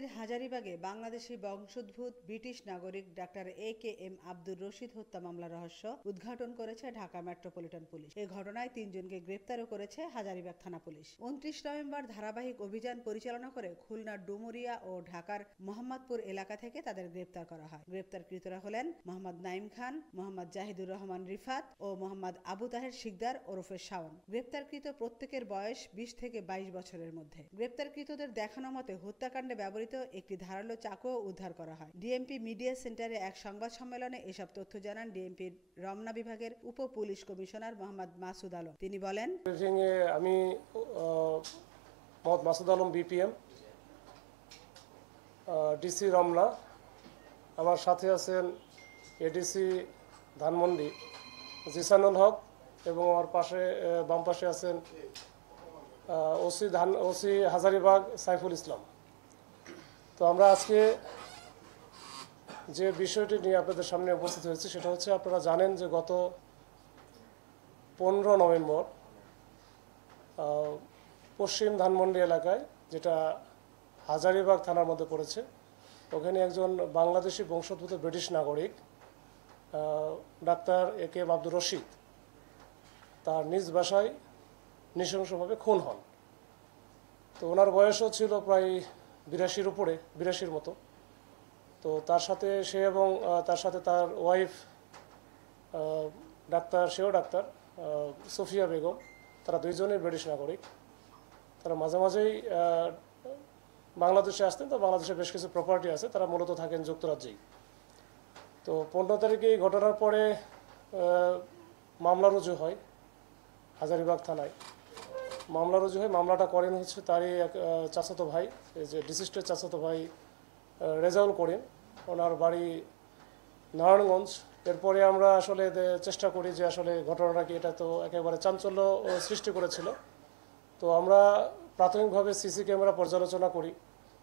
রাজধানীর হাজারীবাগে বাংলাদেশি বংশোদ্ভূত ব্রিটিশ নাগরিক ডাক্তার এ.কে.এম. আব্দুর রশিদ হত্যা মামলার রহস্য উদ্ঘাটন করেছে ঢাকা মেট্রোপলিটন পুলিশ। এ ঘটনায় ৩ জনকে গ্রেপ্তারও করেছে হাজারীবাগ থানা পুলিশ। ২৯ নভেম্বর ধারাবাহিক অভিযান পরিচালনা করে খুলনার ডুমুরিয়া ও ঢাকার মোহাম্মদপুর এলাকা থেকে তাদের গ্রেপ্তার করা হয়। গ্রেপ্তারকৃতরা হলেন মোহাম্মদ নাইম খান, মোহাম্মদ জাহিদুর রহমান রিফাত ও মোহাম্মদ আবু তাহের শিকদার ওরফে শাওন। গ্রেপ্তারকৃত প্রত্যেকের বয়স ২০ থেকে ২২ বছরের মধ্যে। গ্রেপ্তারকৃতদের দেখানো মতে হত্যাকাণ্ডে ব্যবহৃত একটি ধারালো চাকুও উদ্ধার করা হয়। ডিএমপি মিডিয়া সেন্টারে এক সংবাদ সম্মেলনে এসব তথ্য জানান ডিএমপির রমনা বিভাগের উপ পুলিশ কমিশনার মোহাম্মদ মাসুদ আলম। তিনি বলেন, আমি মোহাম্মদ মাসুদ আলম বিপিএম, ডিসি রমনা। আমার সাথে আছেন এডিসি ধানমন্ডি জিসানুল হক এবং আমার বাম পাশে আছেন ওসি হাজারীবাগ সাইফুল ইসলাম। তো আমরা আজকে যে বিষয়টি নিয়ে আপনাদের সামনে উপস্থিত হয়েছি সেটা হচ্ছে, আপনারা জানেন যে গত 15 নভেম্বর পশ্চিম ধানমন্ডি এলাকায়, যেটা হাজারীবাগ থানার মধ্যে পড়েছে, ওখানে একজন বাংলাদেশি বংশোদ্ভূত ব্রিটিশ নাগরিক ডাক্তার এ.কে.এম. আব্দুর রশিদ তার নিজ বাসায় নৃশংসভাবে খুন হন। তো ওনার বয়সও ছিল প্রায় ৮২-র উপরে, ৮২-র মতো। তো তার সাথে সে এবং তার সাথে তার ওয়াইফ সেও ডাক্তার সুফিয়া বেগম, তারা দুইজনেই ব্রিটিশ নাগরিক। তারা মাঝে মাঝেই বাংলাদেশে আসতেন। তো বাংলাদেশে বেশ কিছু প্রপার্টি আছে, তারা মূলত থাকেন যুক্তরাজ্যেই। তো 15 তারিখে এই ঘটনার পরে মামলা রুজু হয় হাজারীবাগ থানায়। মামলাটা করেন হচ্ছে তারই এক চাচাতো ভাই, এই যে ডিসিস্টের চাচাতো ভাই রেজাউল করিম, ওনার বাড়ি নারায়ণগঞ্জ। এরপরে আমরা আসলে চেষ্টা করি যে আসলে ঘটনাটা কি, এটা তো একেবারে চাঞ্চল্য সৃষ্টি করেছিল। তো আমরা প্রাথমিকভাবে সিসি ক্যামেরা পর্যালোচনা করি।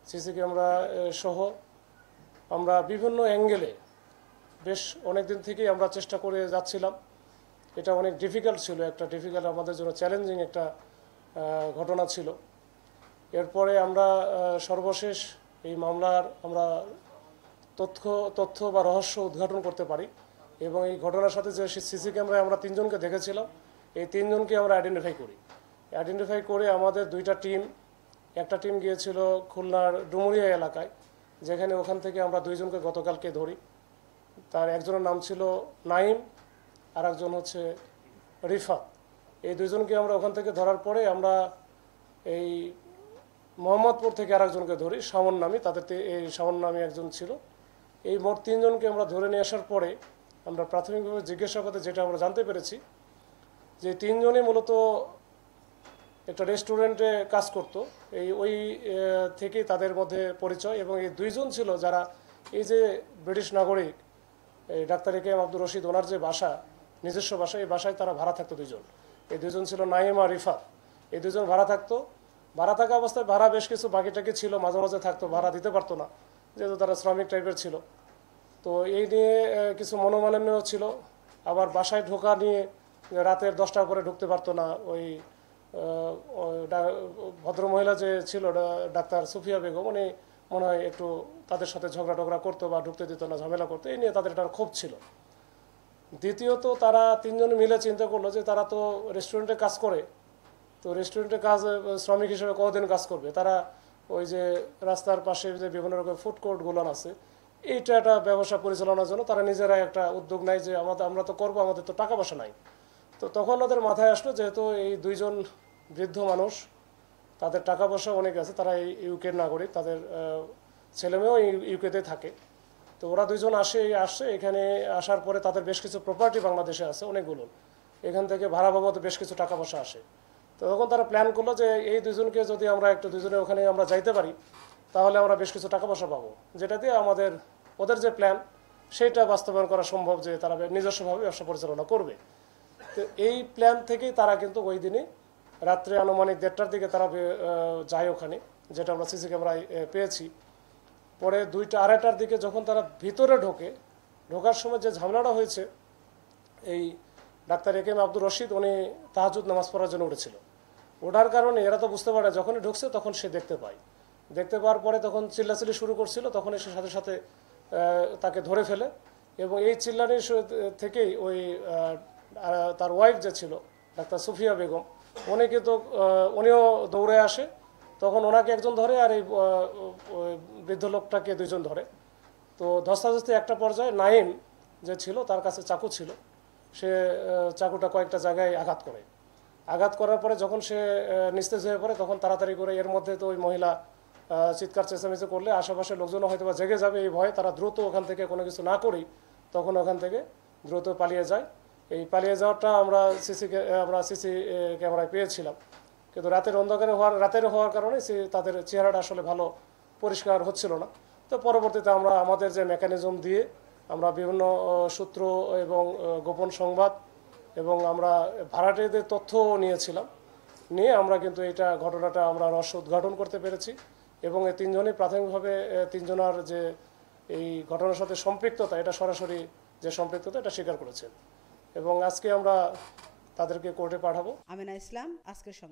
সিসি ক্যামেরা সহ আমরা বিভিন্ন অ্যাঙ্গেলে বেশ অনেক দিন থেকেই আমরা চেষ্টা করে যাচ্ছিলাম। এটা অনেক ডিফিকাল্ট ছিল, আমাদের জন্য চ্যালেঞ্জিং একটা ঘটনা ছিল। এরপরে আমরা সর্বশেষ এই মামলার আমরা তথ্য বা রহস্য উদ্ঘাটন করতে পারি এবং এই ঘটনার সাথে যে সিসি ক্যামেরায় আমরা 3 জনকে দেখেছিলাম, এই 3 জনকে আমরা আইডেন্টিফাই করে আমাদের একটা টিম গিয়েছিল খুলনার ডুমুরিয়া এলাকায়, ওখান থেকে আমরা 2 জনকে গতকালকে ধরি। তার একজনের নাম ছিল নাইম, আর একজন হচ্ছে রিফাত। এই 2 জনকে আমরা ওখান থেকে ধরার পরে আমরা এই মোহাম্মদপুর থেকে আরেকজনকে ধরি, শাওন নামী। এই শাওন নামী একজন ছিল। এই মোট 3 জনকে আমরা ধরে নিয়ে আসার পরে আমরা প্রাথমিকভাবে জিজ্ঞাসাবাদে যেটা আমরা জানতে পেরেছি, যে 3 জনই মূলত একটা রেস্টুরেন্টে কাজ করত। ওই থেকেই তাদের মধ্যে পরিচয়, এবং এই 2 জন ছিল যারা এই যে ব্রিটিশ নাগরিক এই ডাক্তার এ.কে.এম. আব্দুর রশিদ, ওনার যে নিজস্ব বাসা, এই বাসায় তারা ভাড়া থাকতো 2 জন। এই 2 জন ছিল নাইম আর রিফাত। এই 2 জন ভাড়া থাকতো। ভাড়া থাকা অবস্থায় ভাড়া বেশ কিছু বাকিটাকি ছিল, মাঝে মাঝে থাকতো, ভাড়া দিতে পারতো না, যেহেতু তারা শ্রমিক টাইপের ছিল। তো এই নিয়ে কিছু মনোমালিন্য ছিল। আবার বাসায় ঢোকা নিয়ে রাতের 10টার পরে ঢুকতে পারতো না। ওই ভদ্রমহিলা যে ছিল ডাক্তার সুফিয়া বেগম, উনি মনে হয় একটু তাদের সাথে ঝগড়া করতো বা ঢুকতে দিত না, ঝামেলা করতো। এই নিয়ে তাদের একটা ক্ষোভ ছিল। দ্বিতীয়ত, তারা 3 জন মিলে চিন্তা করলো যে তারা তো রেস্টুরেন্টে কাজ করে, তো রেস্টুরেন্টে শ্রমিক হিসেবে কতদিন কাজ করবে। তারা ওই যে রাস্তার পাশে যে বিভিন্ন রকম ফুড কোর্টগুলো আছে, এইটা একটা ব্যবসা পরিচালনার জন্য তারা নিজেরা একটা উদ্যোগ নেয় যে আমরা তো করবো, আমাদের তো টাকা পয়সা নাই। তো তখন ওদের মাথায় আসলো, যেহেতু এই 2 জন বৃদ্ধ মানুষ, তাদের টাকা পয়সা অনেক আছে, তারা এই ইউকের নাগরিক, তাদের ছেলেমেয়েও ইউকেতে থাকে। তো ওরা 2 জন আসছে এখানে। আসার পরে তাদের বেশ কিছু প্রপার্টি বাংলাদেশে আছে অনেকগুলো, এখান থেকে ভাড়া বাবদ বেশ কিছু টাকা পয়সা আসে। তো তখন তারা প্ল্যান করলো যে এই 2 জনকে যদি আমরা 2 জনে ওখানে আমরা যাইতে পারি, তাহলে আমরা বেশ কিছু টাকা পয়সা পাবো, যেটা দিয়ে ওদের যে প্ল্যান সেইটা বাস্তবায়ন করা সম্ভব, যে তারা নিজস্বভাবে ব্যবসা পরিচালনা করবে। তো এই প্ল্যান থেকেই তারা কিন্তু ওই দিনই রাত্রে আনুমানিক 1:30টার দিকে তারা যায় ওখানে, যেটা আমরা সিসি ক্যামেরায় পেয়েছি। পরে 2টা-2:30টার দিকে যখন তারা ভিতরে ঢোকার সময় যে ঝামেলাটা হয়েছে, এই ডাক্তার এ.কে.এম. আব্দুর রশিদ উনি তাহাজ্জুদ নামাজ পড়ার জন্য উঠেছিল। ওঠার কারণে এরা তো বুঝতে পারে, যখনই ঢুকছে তখন সে দেখতে পায় দেখতে পাওয়ার পরে তখন চিল্লাচিল্লি শুরু করছিল, তখন এসে সাথে সাথে তাকে ধরে ফেলে এবং এই চিল্লানির থেকেই ওই তার ওয়াইফ যে ছিল ডাক্তার সুফিয়া বেগম, উনি কিন্তু উনিও দৌড়ে আসে, তখন ওনাকে একজন ধরে আর এই ওই বৃদ্ধ লোকটাকে দুইজন ধরে। তো ধস্তাধস্তি একটা পর্যায়ে নাইম যে ছিল তার কাছে চাকু ছিল, সে চাকুটা কয়েকটা জায়গায় আঘাত করার পরে যখন সে নিস্তেজ হয়ে পড়ে তখন তাড়াতাড়ি করে, এর মধ্যে তো ওই মহিলা চিৎকার চেঁচামেচি করলে আশেপাশের লোকজনও হয়তো বা জেগে যাবে এই ভয়ে তারা দ্রুত ওখান থেকে কোনো কিছু না করেই তখন ওখান থেকে দ্রুত পালিয়ে যায়। এই পালিয়ে যাওয়াটা আমরা সিসি ক্যামেরায় পেয়েছিলাম, কিন্তু রাতের হওয়ার কারণে তাদের চেহারাটা আসলে ভালো পরিষ্কার হচ্ছিল না। তো পরবর্তীতে আমরা আমাদের যে মেকানিজম দিয়ে আমরা বিভিন্ন সূত্র এবং গোপন সংবাদ এবং আমরা ভাড়াটেদের তথ্য নিয়ে আমরা কিন্তু ঘটনাটা আমরা রহস্য উদ্ঘাটন করতে পেরেছি এবং এই তিনজনই প্রাথমিকভাবে তিনজনের যে এই ঘটনার সাথে সম্পৃক্ততা, এটা সরাসরি যে সম্পৃক্ততা এটা স্বীকার করেছেন এবং আজকে আমরা তাদেরকে কোর্টে পাঠাবো। আমিনা ইসলাম, আজকের সংবাদ।